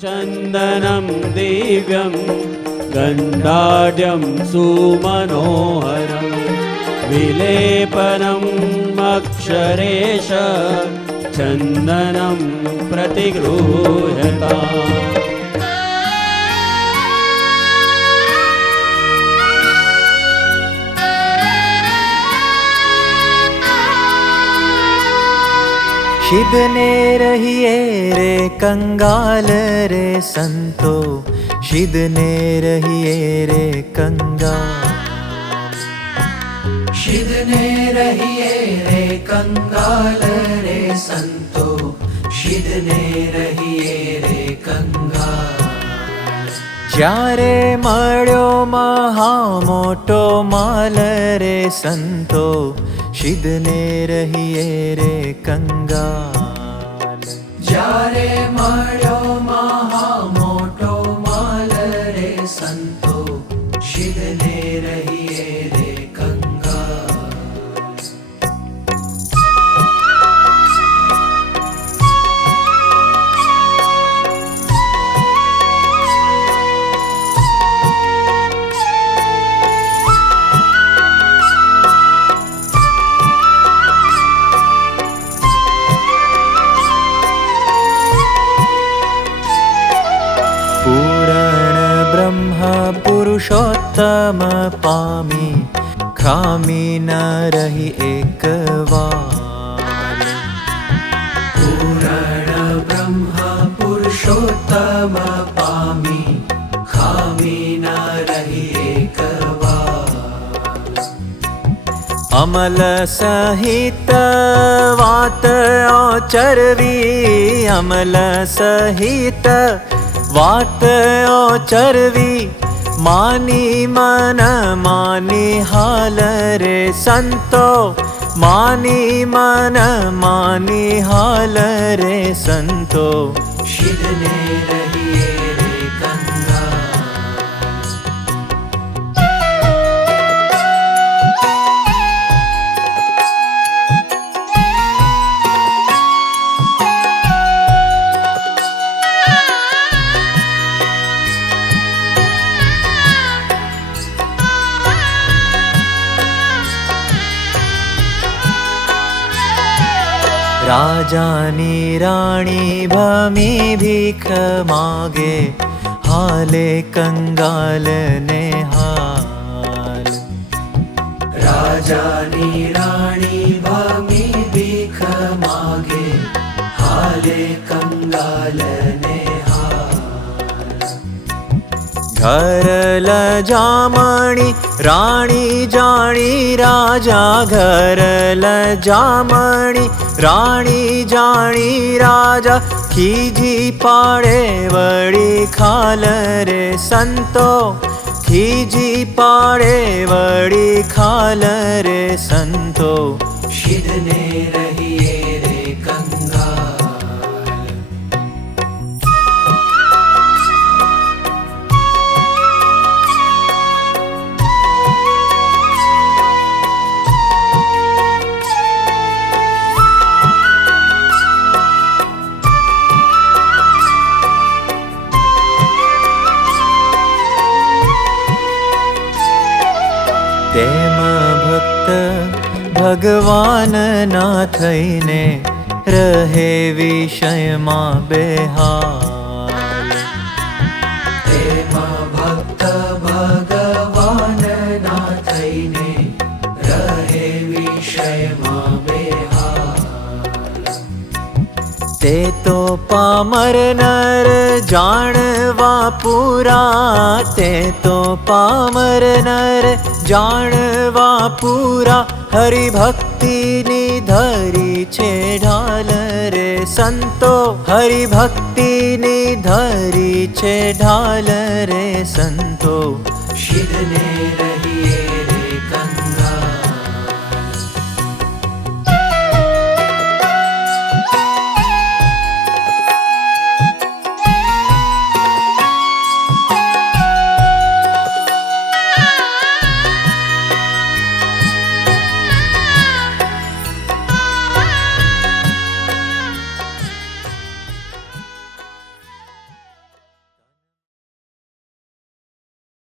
चन्दनं दिव्यं गन्धाढ्यं सुमनोहरं विलेपनम् अक्षरेश चन्दनं प्रतिगृह्यताम्। शिदने रहिए रे कंगाल रे संतो, शिदने रहिए रे कंगाल। शिदने रहिए रे कंगाल रे संतो, शिदने रहिए रे कंगाल। ज्यारे मळ्यो महा मोटो माल रे संतो, शिदने रहिए रे कंगाल। ज्यारे मळ्यो महा मोटो माल रे संतो, शिदने रहिए रे कंगाल। पुरुषोत्तम पामी, खामी न रही एक वार। पूर्ण ब्रह्म पुरुषोत्तम पामी, खामी न रही एक वार। अमल सहित वात चरवी, अमल सहित वात चरवी, मानी मन मानी हाल रे संतो, मानी मन मानी हाल रे संतो, शिदने रहिए रे कंगाल। राजानी राणी भमी भीख मागे, हाले कंगाल ने हाल। राजानी राणी भमी भीख मागे, हाले कंगाल ने हाल। घर ल जामणी राणी जाणी राजा, घर ल जामणी राणी जाणी राजा, खीजी पाड़े वड़ी खाल रे संतो, खीजी पाड़े वड़ी खाल रे संतो, शिदने रहिए रे कंगाल। तेम भक्त भगवान ना थईने, रहे विषय मां बेहाल। तेम भक्त भगवान ना थईने, रहे विषय मां बेहाल। ते तो पामर नर जाणवा पूरा, ते तो पामर नर जाणवा पूरा, हरि भक्ति निधरी छे ढाल रे संतो, हरि भक्ति निधरी छे ढाल रे संतो, शिदने रहिए